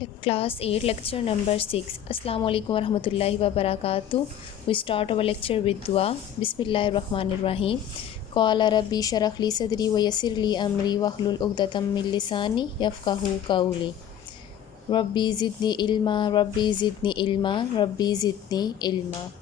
Class 8 lecture number 6. Assalamu alaikum warahmatullahi wabarakatuh. We start our lecture with dua. Bismillahir Rahmanir Rahim. Qala rabbi shrah li sadri wa yassir li amri wahlul 'uqdatam min lisani yafqahu qawli. Rabbi zidni ilma, Rabbi zidni ilma, Rabbi zidni ilma.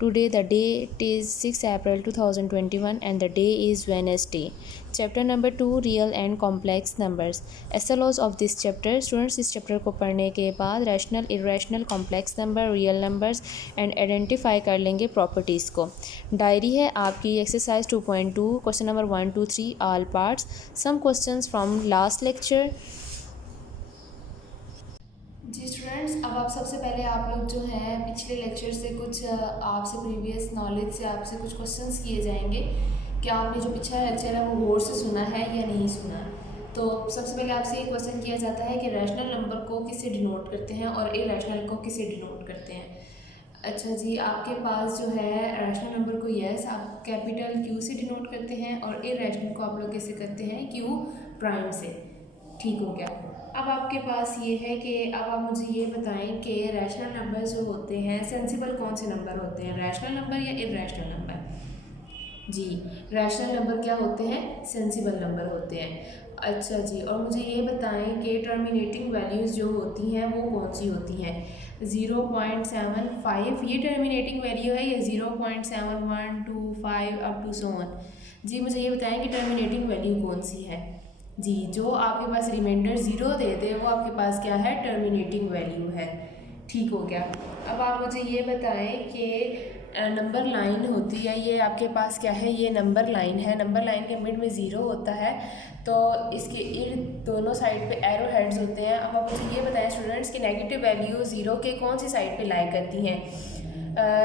Today the date is 6 April 2021 and the day is Wednesday. Chapter number 2 Real and Complex Numbers. SLOs of this chapter. Students इस chapter को पढ़ने के बाद rational, irrational, complex number, real numbers and identify कर लेंगे properties को. Diary है आपकी exercise 2.2 question number 1 2 3 all parts. Some questions from last lecture. जी स्टूडेंट्स, अब आप सबसे पहले आप लोग जो हैं पिछले लेक्चर से कुछ आपसे प्रीवियस नॉलेज से आपसे कुछ क्वेश्चंस किए जाएंगे कि आपने जो पिछला लेक्चर है वो गौर से सुना है या नहीं सुना. तो सबसे पहले आपसे ये क्वेश्चन किया जाता है कि रैशनल नंबर को किससे डिनोट करते हैं और इरेशनल को किससे डिनोट करते हैं. अच्छा जी, आपके पास जो है रैशनल नंबर को यस आप कैपिटल क्यू से डिनोट करते हैं और इरेशनल को आप लोग कैसे करते हैं क्यू प्राइम से. ठीक हो गया. अब आपके पास ये है कि अब आप मुझे ये बताएं कि रैशनल नंबर जो होते हैं सेंसिबल कौन से नंबर होते हैं, रैशनल नंबर या इरेशनल नंबर. जी, रैशनल नंबर क्या होते हैं, सेंसिबल नंबर होते हैं. अच्छा जी, और मुझे ये बताएं कि टर्मिनेटिंग वैल्यूज़ जो होती हैं वो कौन सी होती हैं. 0.75 ये टर्मिनेटिंग वैल्यू है या 0.7125 अप टू सो ऑन. जी मुझे ये बताएं कि टर्मिनेटिंग वैल्यू कौन सी है. जी, जो आपके पास रिमाइंडर ज़ीरो दे दे वो आपके पास क्या है, टर्मिनेटिंग वैल्यू है. ठीक हो गया. अब आप मुझे ये बताएं कि नंबर लाइन होती है, ये आपके पास क्या है, ये नंबर लाइन है. नंबर लाइन के मिड में ज़ीरो होता है तो इसके इर्द दोनों साइड पे एरो हेड्स होते हैं. अब आप मुझे ये बताएं स्टूडेंट्स कि नेगेटिव वैल्यू ज़ीरो के कौन सी साइड पे लाई करती हैं,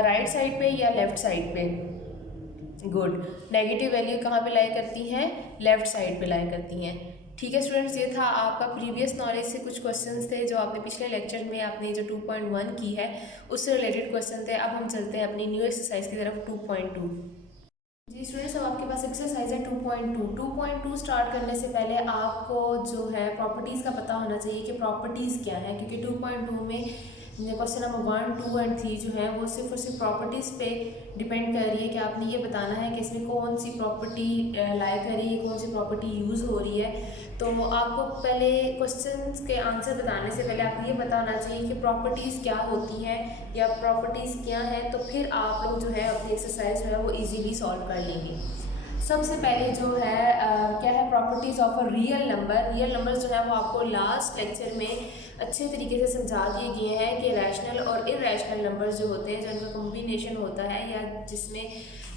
राइट साइड पे या लेफ़्ट साइड पे. गुड. नेगेटिव वैल्यू कहाँ पे लाई करती हैं, लेफ़्ट साइड पे लाई करती हैं. ठीक है स्टूडेंट्स, ये था आपका प्रीवियस नॉलेज से कुछ क्वेश्चंस थे जो आपने पिछले लेक्चर में आपने जो 2.1 की है उससे रिलेटेड क्वेश्चन थे. अब हम चलते हैं अपनी न्यू एक्सरसाइज की तरफ 2.2. जी स्टूडेंट्स, अब आपके पास एक्सरसाइज है 2.2. 2.2 स्टार्ट करने से पहले आपको जो है प्रॉपर्टीज़ का पता होना चाहिए कि प्रॉपर्टीज़ क्या है, क्योंकि 2.2 में क्वेश्चन नंबर 1 2 एंड 3 जो है वो सिर्फ और सिर्फ प्रॉपर्टीज़ पे डिपेंड कर रही है कि आपने ये बताना है कि इसमें कौन सी प्रॉपर्टी लाई कर रही है, कौन सी प्रॉपर्टी यूज़ हो रही है. तो आपको पहले क्वेश्चन के आंसर बताने से पहले आपको ये बताना चाहिए कि प्रॉपर्टीज़ क्या होती हैं या प्रॉपर्टीज़ क्या हैं, तो फिर आप लोग जो है अपनी एक्सरसाइज जो है वो ईजीली सॉल्व कर लेंगे. सबसे पहले जो है क्या है, properties of a real number. Real number जो है वो आपको लास्ट लेक्चर में अच्छे तरीके से समझा दिए गए हैं कि रैशनल और इरेशनल नंबर्स जो होते हैं, जिनका कॉम्बिनेशन होता है या जिसमें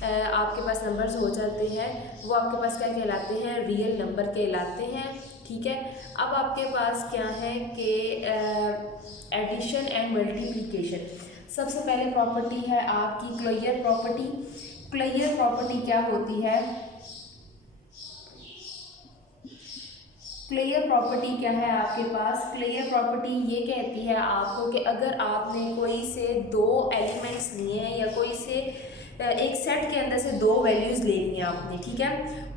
आपके पास नंबर्स हो जाते हैं, वो आपके पास क्या कहलाते हैं, रियल नंबर कहलाते हैं. ठीक है. अब आपके पास क्या है कि एडिशन एंड मल्टीप्लिकेशन. सबसे पहले प्रॉपर्टी है आपकी क्लोजर प्रॉपर्टी. क्लोजर प्रॉपर्टी क्या होती है, क्लियर प्रॉपर्टी क्या है आपके पास. क्लियर प्रॉपर्टी ये कहती है आपको कि अगर आपने कोई से दो एलिमेंट्स लिए हैं या कोई से एक सेट के अंदर से दो वैल्यूज़ ले ली हैं आपने, ठीक है,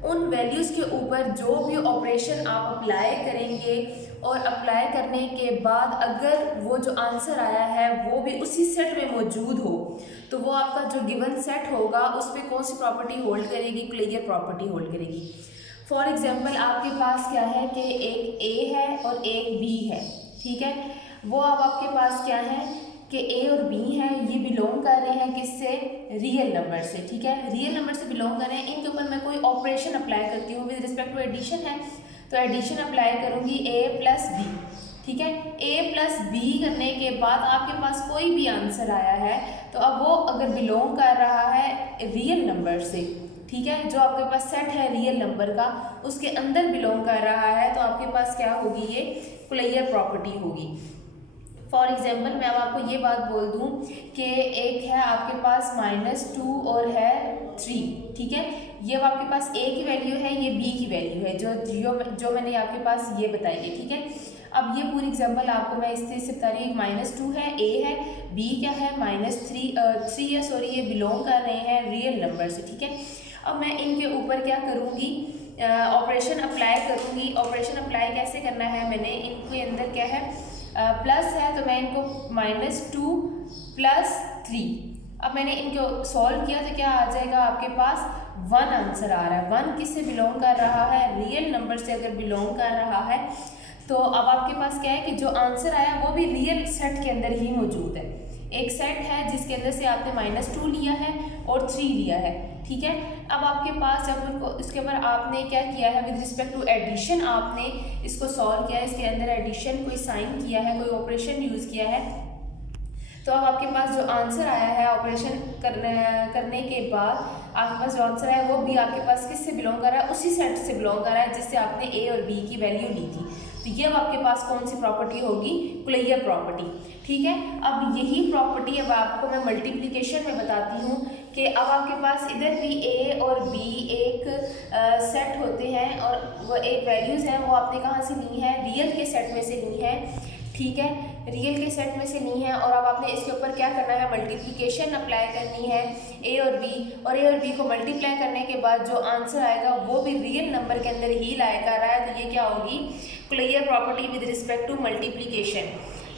उन वैल्यूज़ के ऊपर जो भी ऑपरेशन आप अप्लाई करेंगे और अप्लाई करने के बाद अगर वो जो आंसर आया है वो भी उसी सेट में मौजूद हो तो वो आपका जो गिवन सेट होगा उस पर कौन सी प्रॉपर्टी होल्ड करेगी, क्लियर प्रॉपर्टी होल्ड करेगी. फॉर एग्जाम्पल आपके पास क्या है कि एक ए है और एक बी है. ठीक है, वो अब आपके पास क्या है कि ए और बी है, ये बिलोंग कर रहे हैं किससे, रियल नंबर से. ठीक है, रियल नंबर से बिलोंग कर रहे हैं. इनके ऊपर मैं कोई ऑपरेशन अप्लाई करती हूँ विद रिस्पेक्ट टू एडिशन है तो एडिशन अप्लाई करूँगी ए प्लस बी. ठीक है, ए प्लस बी करने के बाद आपके पास कोई भी आंसर आया है तो अब वो अगर बिलोंग कर रहा है रियल नंबर से, ठीक है, जो आपके पास सेट है रियल नंबर का उसके अंदर बिलोंग कर रहा है तो आपके पास क्या होगी, ये क्लियर प्रॉपर्टी होगी. फॉर एग्जाम्पल मैं अब आपको ये बात बोल दूँ कि एक है आपके पास -2 और है 3. ठीक है, ये अब आपके पास ए की वैल्यू है, ये बी की वैल्यू है जो मैंने आपके पास ये बताई है. ठीक है, अब ये पूरी एग्जाम्पल आपको मैं इससे बता रही हूँ. -2 है, ए है, बी क्या है -3 है, सॉरी, ये बिलोंग कर रहे हैं रियल नंबर से. ठीक है, अब मैं इनके ऊपर क्या करूँगी, ऑपरेशन अप्लाई करूँगी. ऑपरेशन अप्लाई कैसे करना है, मैंने इनके अंदर क्या है प्लस है तो मैं इनको -2 + 3, अब मैंने इनको सॉल्व किया तो क्या आ जाएगा आपके पास 1 आंसर आ रहा है। 1 किससे बिलोंग कर रहा है, रियल नंबर से अगर बिलोंग कर रहा है तो अब आपके पास क्या है कि जो आंसर आया वो भी रियल सेट के अंदर ही मौजूद है। एक सेट है जिसके अंदर से आपने -2 लिया है और 3 लिया है, ठीक है। अब आपके पास जब उनको इसके ऊपर आपने क्या किया है विद रिस्पेक्ट टू एडिशन, आपने इसको सॉल्व किया है, इसके अंदर एडिशन कोई साइन किया है, कोई ऑपरेशन यूज़ किया है, तो अब आपके पास जो आंसर आया है ऑपरेशन करने के बाद आपके पास जो आंसर है वो भी आपके पास किससे बिलोंग कर रहा है, उसी सेट से बिलोंग कर रहा है जिससे आपने ए और बी की वैल्यू ली थी। तो ये अब आपके पास कौन सी प्रॉपर्टी होगी, कुलैयर प्रॉपर्टी, ठीक है। अब यही प्रॉपर्टी अब आपको मैं मल्टीप्लिकेशन में बताती हूँ कि अब आपके पास इधर भी ए और बी एक सेट होते हैं और वो एक वैल्यूज़ हैं वो आपने कहाँ से ली है, रियल के सेट में से ली है, ठीक है, रियल के सेट में से ली है। और अब आपने इसके ऊपर क्या करना है, मल्टीप्लिकेशन अप्लाई करनी है ए और बी को मल्टीप्लाई करने के बाद जो आंसर आएगा वो भी रियल नंबर के अंदर ही लाया कर रहा है। तो ये क्या होगी, closure property with respect to multiplication.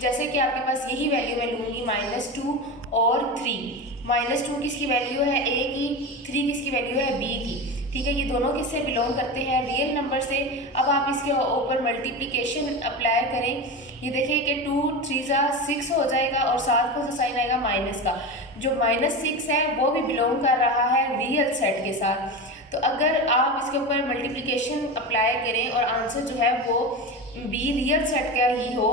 जैसे कि आपके पास यही वैल्यू मैं लूँगी -2 और 3, -2 किसकी वैल्यू है, ए की, 3 किसकी वैल्यू है, बी की, ठीक है। ये दोनों किससे बिलोंग करते हैं, रियल नंबर से। अब आप इसके ऊपर मल्टीप्लिकेशन अप्लाई करें, ये देखिए कि 2 3 6 हो जाएगा और साथ का साइन आएगा माइनस का, जो -6 है वो भी बिलोंग कर रहा है रियल सेट के साथ। तो अगर आप इसके ऊपर मल्टीप्लिकेशन अप्लाई करें और आंसर जो है वो बी रियल सेट का ही हो,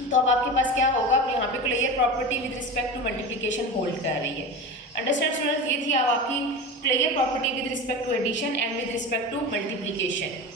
तो अब आपके पास क्या होगा, अब यहाँ पे closure property with respect to multiplication hold कर रही है। अंडरस्टैंड स्टूडेंट्स, ये थी अब आपकी closure property with respect to addition and with respect to multiplication.